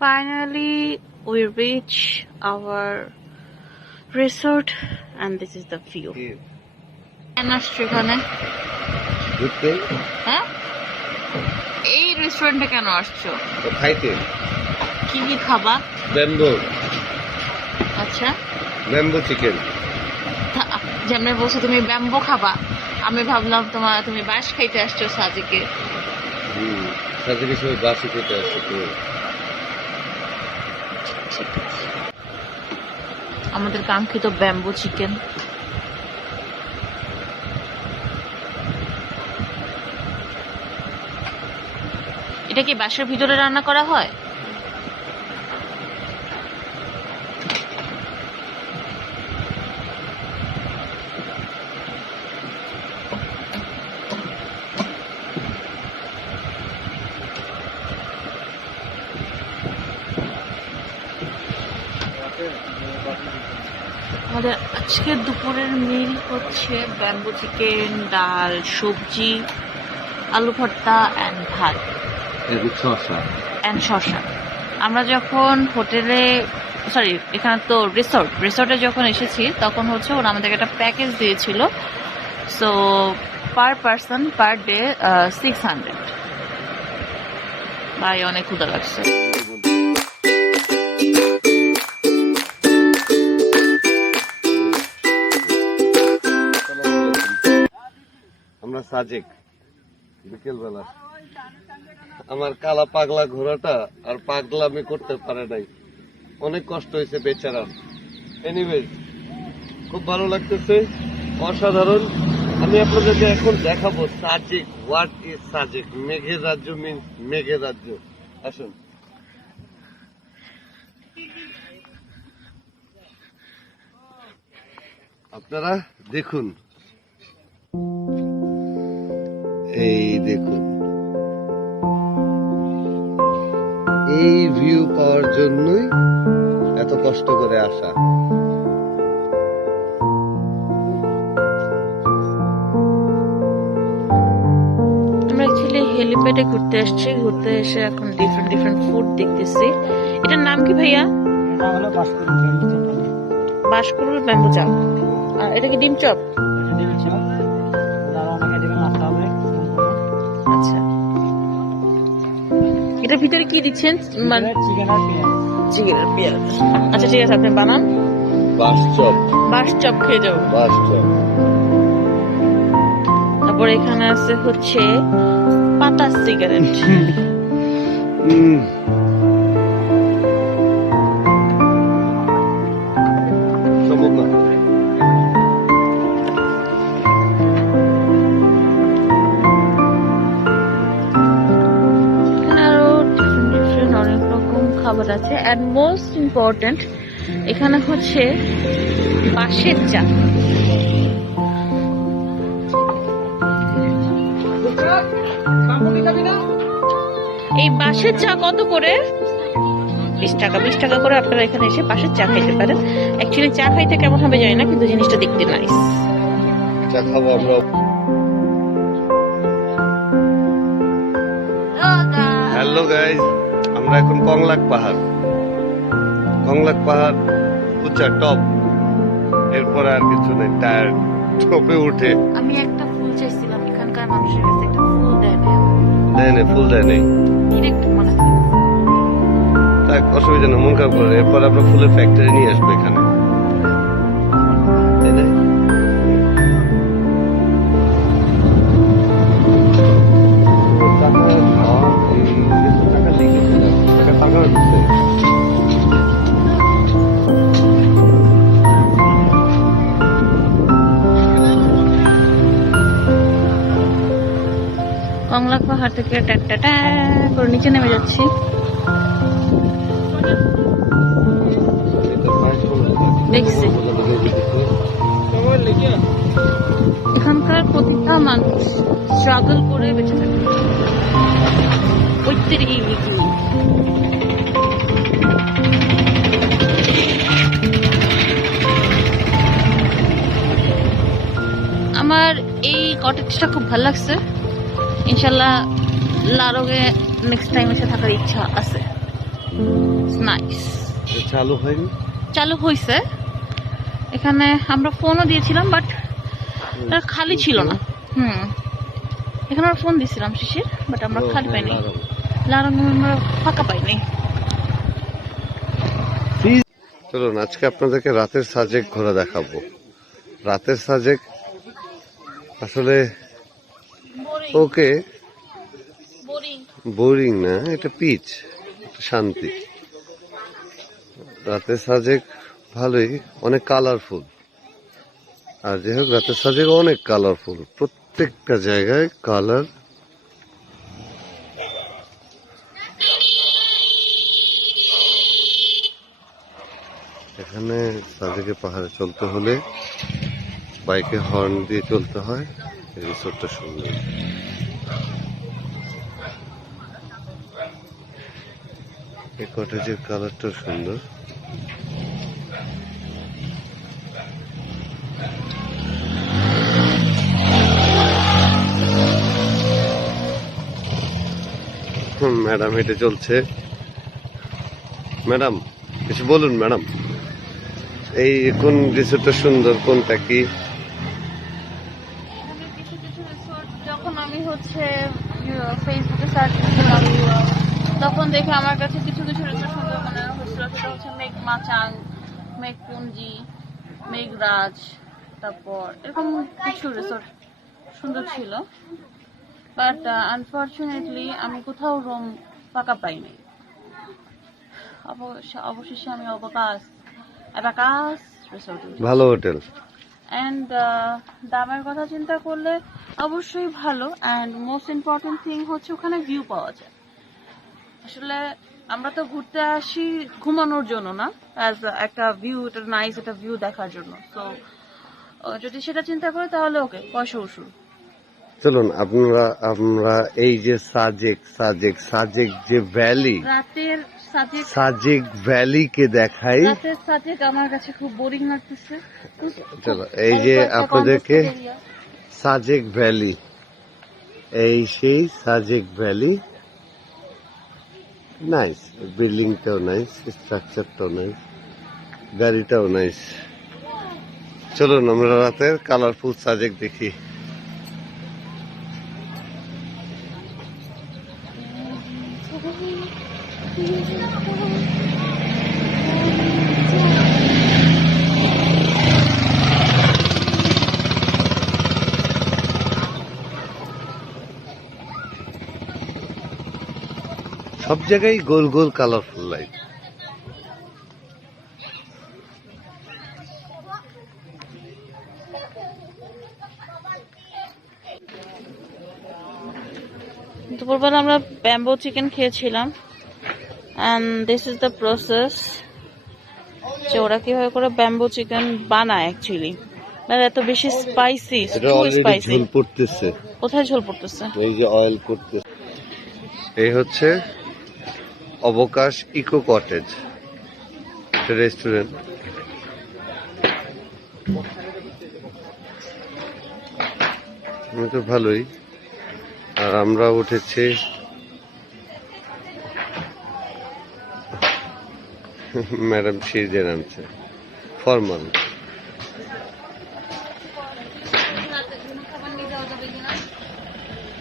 Finally, we reach our resort and this is the view. কেন আসছো এখানে? হ্যাঁ, এই রেস্টুরেন্টে কেন আসছো? খাইতে। কি কি খাবা? ব্যাম্বো। আচ্ছা, ব্যাম্বো চিকেন। যেমন বলছো তুমি ব্যাম্বো খাবা, আমি ভাবলাম তুমি বাস খাইতে আসছো সাজেকে। সাজেকে সবাই বাসি খেতে আসছে তো। আমাদের কাঙ্ক্ষিত ব্যাম্বো চিকেন। এটা কি বাসার ভিতরে রান্না করা হয়? আমাদের আজকের দুপুরের মিল হচ্ছে ব্যাম্বো চিকেন, ডাল, সবজি, আলু ভর্তা এন্ড ভাত এন্ড শসা। আমরা যখন হোটেলে এখানে তো রিসোর্টে যখন এসেছি তখন হচ্ছে ওরা আমাদেরকে একটা প্যাকেজ দিয়েছিল। So per person per day 600। ভাই অনেক ক্ষুধা লাগছে। আমরা সাজেক বিকেলবেলা আমার কালা পাগলা ঘোড়াটা আর পাগলামি করতে পারে নাই, অনেক কষ্ট হয়েছে বেচারা। এনিওয়েজ খুব ভালো লাগতেছে, অসাধারণ। আমি আপনাদেরকে এখন দেখাবো সাজেক। What is Sajek? মেঘের রাজ্য মিন্স মেঘের রাজ্য। আসুন। আপনারা দেখুন, এই দেখুন, এই ভিউ পাওয়ার জন্যই এত কষ্ট করে আসা। আমরা অ্যাকচুয়ালি হেলিপ্যাডে ঘুরতে আসছি, ঘুরতে এসে এখন ডিফারেন্ট ফুড দেখতেছি। এটার নাম কি ভাইয়া? বাঁশকুড়ুর ব্যাম্বু চাপ। আর এটা কি ডিম চপ? আচ্ছা, এটার ভিতরে কি দিচ্ছেন? চিকেন আর পেঁয়াজ। আচ্ছা ঠিক আছে, আপনি বানান। বাঁশ চপ খেয়ে যাও। তারপর এখানে আছে হচ্ছে পাতা সিগারেট। খাবার আছে এন্ড মোস্ট ইম্পর্টেন্ট এখানে হচ্ছে বাঁশের চা। এই বাঁশের চা কত করে? 20 টাকা। 20 টাকা করে আপনারা এখানে এসে বাঁশের চা খাইতে পারেন। অ্যাকচুয়ালি চা খাইতে কেমন হবে জানি না, কিন্তু জিনিসটা দেখতে নাইস। চা খাবো আমরা। হ্যালো গাইস, আমরা এখন কংলাক পাহাড় উঁচা টপ, এরপরে আর কিছু নেই। টায়ার টপে উঠে আমি একটা ফুল চাইছিলাম, এখানকার মানুষের কাছে একটা ফুল দেয় না। ফুল দেয় নেই, ডিরেক্ট মানে তাই অসুবিধা নেই, মন খারাপ করে। এরপর আমরা ফুলের ফ্যাক্টরি নিয়ে আসবো এখানে, তাই না? কংলাক পাহাড় থেকে টাটা করে নিচে নেমে যাচ্ছি। দেখছি এখানকার প্রতিটা মানুষ স্ট্রাগল করে বেঁচে থাকে। আমার এই কটেজটা খুব ভালো লাগছে। ইনশাল্লাহ লারোগে নেক্সট টাইম এসে থাকার ইচ্ছা আছে। নাইস। চালু হয়নি? চালু হয়েছে, এখানে আমরা ফোনও দিয়েছিলাম বাট খালি ছিল না। এখানে আমরা ফোন দিয়েছিলাম শিশির, বাট আমরা খালি পাইনি, আমরা ফাঁকা পাইনি। চলুন আজকে আপনাদেরকে রাতের সাজেক ঘোরা দেখাবো। রাতের সাজেক আসলে ওকে বোরিং না, এটা পিচ, শান্তি। রাতের সাজেক ভালোই, অনেক কালারফুল। আর যাই হোক রাতের সাজেক অনেক কালারফুল, প্রত্যেকটা জায়গায় কালার। এখানে সাজেকে পাহাড়ে চলতে হলে বাইকে হর্ন দিয়ে চলতে হয়। এই রিসোর্টটা সুন্দর। এই কটেজের কালারটাও সুন্দর। ম্যাডাম হেঁটে চলছে। ম্যাডাম কিছু বলুন ম্যাডাম, এই কোন রিসোর্টটা সুন্দর, কোনটা কি? কিছু কিছু রিসোর্ট যখন আমি ফেসবুকে সার্চ করলাম তখন দেখে আমার কাছে কিছু কিছু রিসোর্ট সুন্দর মনে হয়েছিল। সেটা হচ্ছে মেঘমাচাং, মেঘপুঞ্জি, মেঘরাজ, তারপর এরকম কিছু রিসোর্ট সুন্দর ছিল। বাট আনফর্চুনেটলি আমি কোথাও রুম ফাঁকা পাইনি। অবশেষে আমি অবকাশ রিসোর্টে, ভালো হোটেল অ্যান্ড দামের কথা চিন্তা করলে অবশ্যই ভালো। অ্যান্ড মোস্ট ইম্পর্টেন্ট থিং হচ্ছে ওখানে ভিউ পাওয়া যায়। আসলে আমরা তো ঘুরতে আসি ঘুমানোর জন্য না, অ্যাজ একটা ভিউ, এটা নাইস একটা ভিউ দেখার জন্য। তো যদি সেটা চিন্তা করে তাহলে ওকে, পয়সা উসুল। চলুন আমরা এই যে সাজেক যে ভ্যালি, রাতের সাজেক ভ্যালিকে দেখাই। রাতের সাজেক আমার কাছে খুব বোরিং লাগতেছে। চলো এই যে আপনাদেরকে সাজেক ভ্যালি, এই সেই সাজেক ভ্যালি। নাইস, বিল্ডিংটাও নাইস, স্ট্রাকচারটাও নাইস, গাড়িটাও নাইস। চলুন আমরা রাতের কালারফুল সাজেক দেখি। সব জায়গায় গোল গোল কালারফুল লাইট। দুপুরবেলা আমরা ব্যাম্বো চিকেন খেয়েছিলাম, and this is the process যে ওরা কিভাবে করে ব্যাম্বো চিকেন বানায় অ্যাকচুয়ালি। এত বেশি স্পাইসি, ঝোল পড়তেছে। কোথায় ঝোল পড়তেছে? এই যে অয়েল পড়তেছে। এই হচ্ছে অবকাশ ইকো কটেজ, রেস্টুরেন্ট। তো ভালোই। আর আমরা উঠেছি ম্যাডাম সিঁড়ি নামছে, ফর্মাল।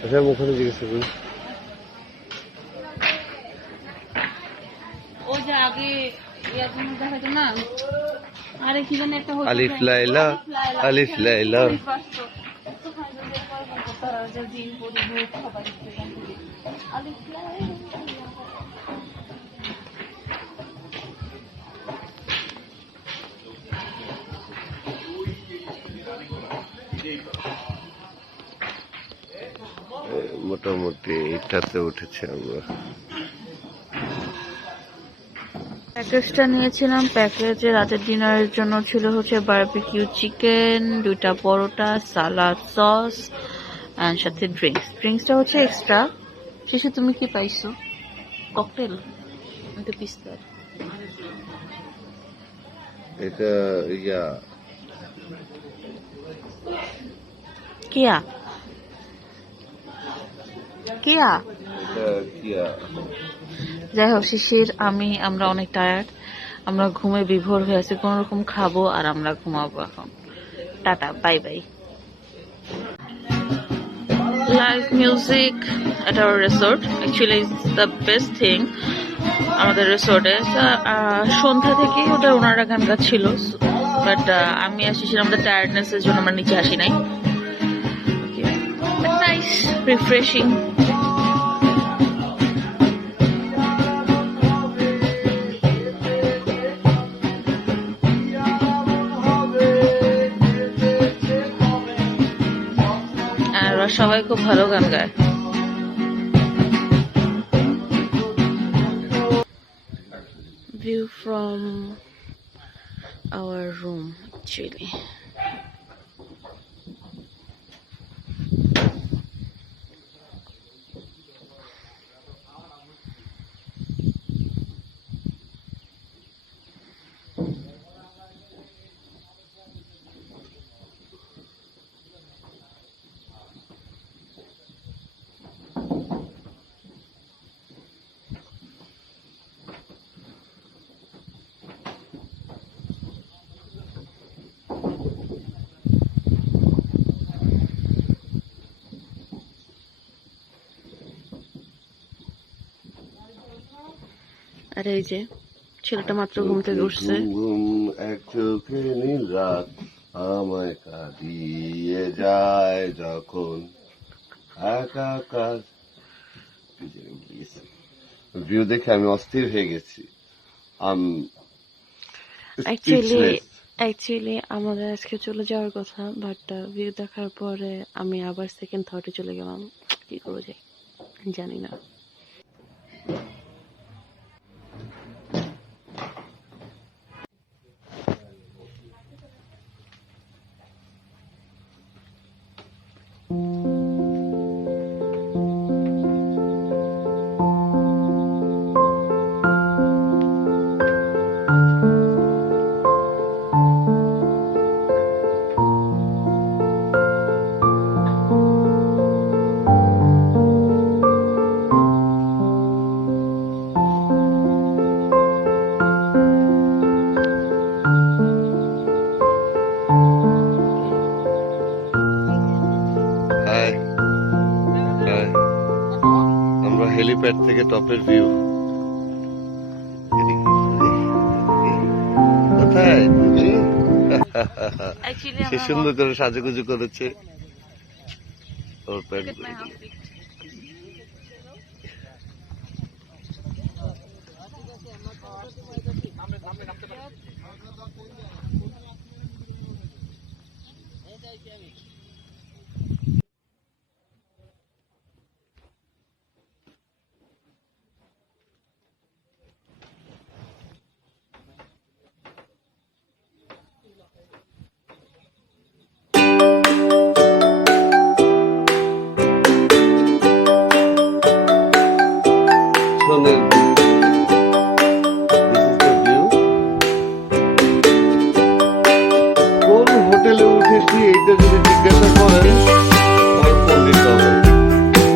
আচ্ছা আমি ওখানে জিজ্ঞাসা করি। ওই যে আগে দেখাতো না, আরে কি জানি একটা আলিফ লাইলা, আলিফ লাইলা। মোটামুটি এইটাতে উঠেছি আমরা। প্যাকেজটা নিয়েছিলাম। প্যাকেজে রাতের ডিনারের জন্য ছিল হচ্ছে বারবিকিউ চিকেন, 2টা পরোটা, সালাদ, সস আর সাথে ড্রিঙ্কসটা হচ্ছে এক্সট্রা। শেষে তুমি কি পাইছো? ককটেল, এটা পিস্তার। এটা কিয়া এটা কিয়া যাই হোক, শিশির আমরা অনেক টায়ার্ড, আমরা ঘুমে বিভোর হয়ে আছি, কোন রকম খাবো আর আমরা ঘুমাবো এখন। Tata, bye bye. Live music at our resort actually is the best thing আমাদের রিসোর্টে। সন্ধ্যা থেকেই ওটা ওনারা গান গাচ্ছিল, বাট আমি আসছিলাম আমাদের টায়ার্ডনেসের জন্য আমরা নিচে আসি নাই। Nice, refreshing. আর সবাই খুব ভালো গান গায়। View from our room actually. আর এই যে ছেলেটা মাত্র ঘুম থেকে উঠছে। এক চোখে নীল রাত আমায় কাঁদিয়ে যায় যখন একা আকাশ। ভিউ দেখে আমি অস্থির হয়ে গেছি। অ্যাকচুয়ালি আমাদের আজকে চলে যাওয়ার কথা, বাট ভিউ দেখার পরে আমি আবার সেকেন্ড থটে চলে গেলাম। কি করবো যাই জানি না। আমরা হেলিপ্যাড থেকে টপের ভিউ। কোথায় সে সুন্দর করে সাজুগুজু করেছে। কোন হোটেলে উঠেছি এইটা যদি জিজ্ঞাসা করেন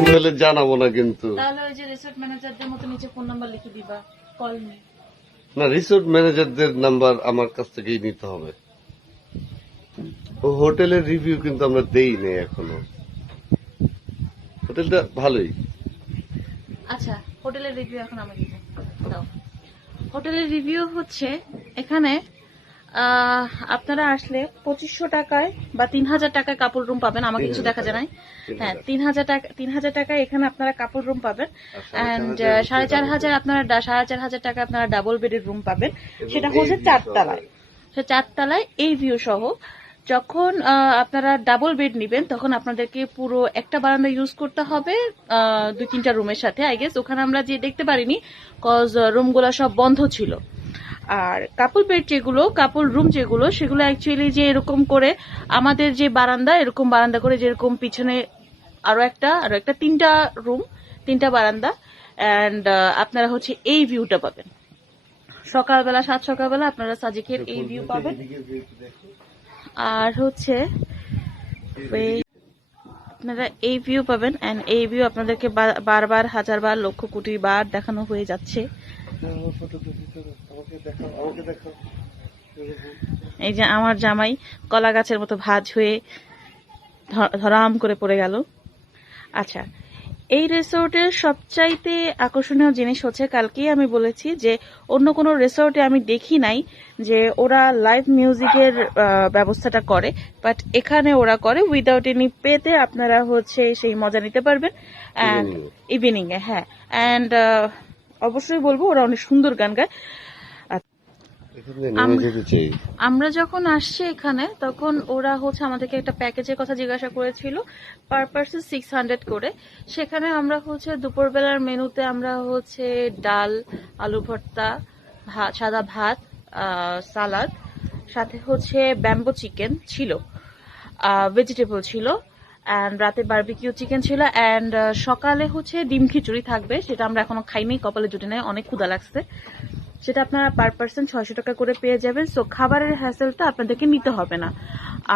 তাহলে জানাবো না। কিন্তু তাহলে ওই যে রিসোর্ট ম্যানেজারদের মতো নিচে ফোন নাম্বার লিখে দিবা, কল মি। না, রিসোর্ট ম্যানেজারদের নাম্বার আমার কাছ থেকেই নিতে হবে। ও হোটেলের রিভিউ কিন্তু আমরা দেই নাই এখনো। হোটেলটা ভালোই। আচ্ছা, হোটেলের রিভিউ এখন আমি দিব, দাও। হোটেলের রিভিউ হচ্ছে এখানে আপনারা আসলে 2500 টাকায় বা 3000 টাকায় কাপল রুম পাবেন। আমাকে কিছু দেখা যায় নাই। হ্যাঁ, 3000 টাকায় এখানে আপনারা কাপল রুম পাবেন। এন্ড 4500 আপনারা 4500 টাকা আপনারা ডাবল বেডের রুম পাবেন। সেটা হচ্ছে 4 তলায়। সে 4 তলায় এই ভিউ সহ। যখন আপনারা ডাবল বেড নিবেন তখন আপনাদেরকে পুরো একটা বারান্দা ইউজ করতে হবে 2-3টা রুমের সাথে। আই গেস ওখানে আমরা যে দেখতে পারিনি, কজ রুমগুলো সব বন্ধ ছিল। আর কাপল বেড যেগুলো, কাপল রুম যেগুলো, সেগুলো অ্যাকচুয়ালি যে এরকম করে আমাদের যে বারান্দা, এরকম বারান্দা করে যেরকম পিছনে আরো একটা 3টা রুম, 3টা বারান্দা। এন্ড আপনারা হচ্ছে এই ভিউটা পাবেন সকালবেলা, সকালবেলা আপনারা সাজেকের এই ভিউ পাবেন। আর হচ্ছে আপনারা এই ভিউ পাবেন, এন্ড এই ভিউ আপনাদেরকে বারবার হাজারবার লক্ষ কোটি বার দেখানো হয়ে যাচ্ছে। এই যে আমার জামাই কলা গাছের মতো ভাঁজ হয়ে ধরাম করে পড়ে গেল। আচ্ছা, এই রিসোর্টের সবচাইতে আকর্ষণীয় জিনিস হচ্ছে, কালকেই আমি বলেছি যে অন্য কোনো রিসোর্টে আমি দেখি নাই যে ওরা লাইভ মিউজিকের ব্যবস্থাটা করে, বাট এখানে ওরা করে উইদাউট এনি পেতে। আপনারা হচ্ছে সেই মজা নিতে পারবেন অ্যান্ড ইভিনিং এ। হ্যাঁ, অ্যান্ড অবশ্যই বলবো ওরা অনেক সুন্দর গান গায়। আমরা যখন আসছি এখানে তখন ওরা হচ্ছে আমাদেরকে একটা প্যাকেজের কথা জিজ্ঞাসা করেছিল, পার পার্সন 600 করে। সেখানে আমরা হচ্ছে দুপুরবেলার মেনুতে আমরা হচ্ছে ডাল, আলু ভর্তা, সাদা ভাত, সালাদ, সাথে হচ্ছে ব্যাম্বো চিকেন ছিল, ভেজিটেবল ছিল, অ্যান্ড রাতে বারবিকিউ চিকেন ছিল, অ্যান্ড সকালে হচ্ছে ডিম খিচুড়ি থাকবে। সেটা আমরা এখনো খাইনি, কপালে জুটে নাই, অনেক ক্ষুধা লাগছে। সেটা আপনারা পার পার্সন 600 টাকা করে পেয়ে যাবেন। সো খাবারের হ্যাসেলটা আপনাদেরকে নিতে হবে না।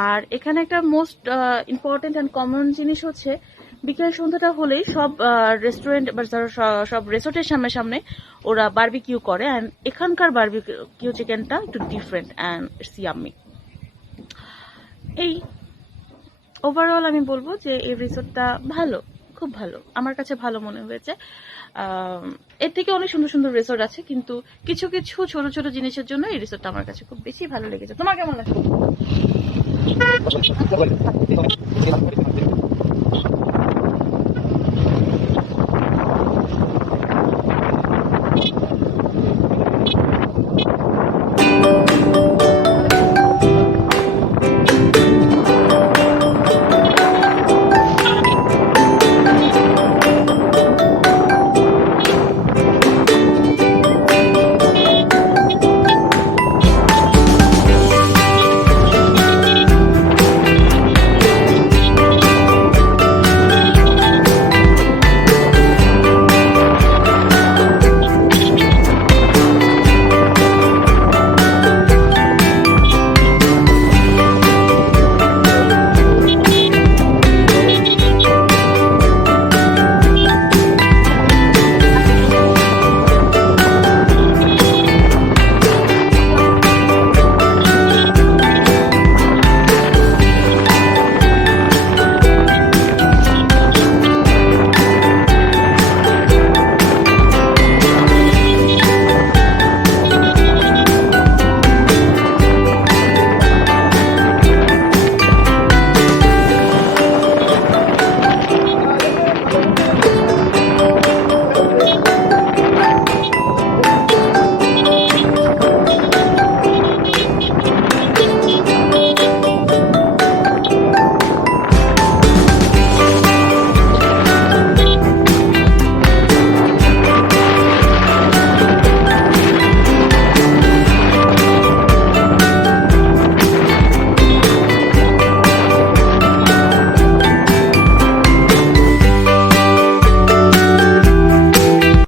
আর এখানে একটা মোস্ট ইম্পর্টেন্ট অ্যান্ড কমন জিনিস হচ্ছে, বিকেল সন্ধ্যাটা হলেই সব রেস্টুরেন্ট বা সব রিসোর্টের সামনে সামনে ওরা বারবিকিউ করে, অ্যান্ড এখানকার বারবিকিউ চিকেনটা একটু ডিফারেন্ট অ্যান্ড ইটস ইয়াম্মি। এই ওভারঅল আমি বলবো যে এই রিসোর্টটা ভালো, খুব ভালো, আমার কাছে ভালো মনে হয়েছে। এর থেকে অনেক সুন্দর সুন্দর রিসোর্ট আছে, কিন্তু কিছু কিছু ছোট ছোট জিনিসের জন্য এই রিসোর্টটা আমার কাছে খুব বেশি ভালো লেগেছে। তোমার কেমন লাগে?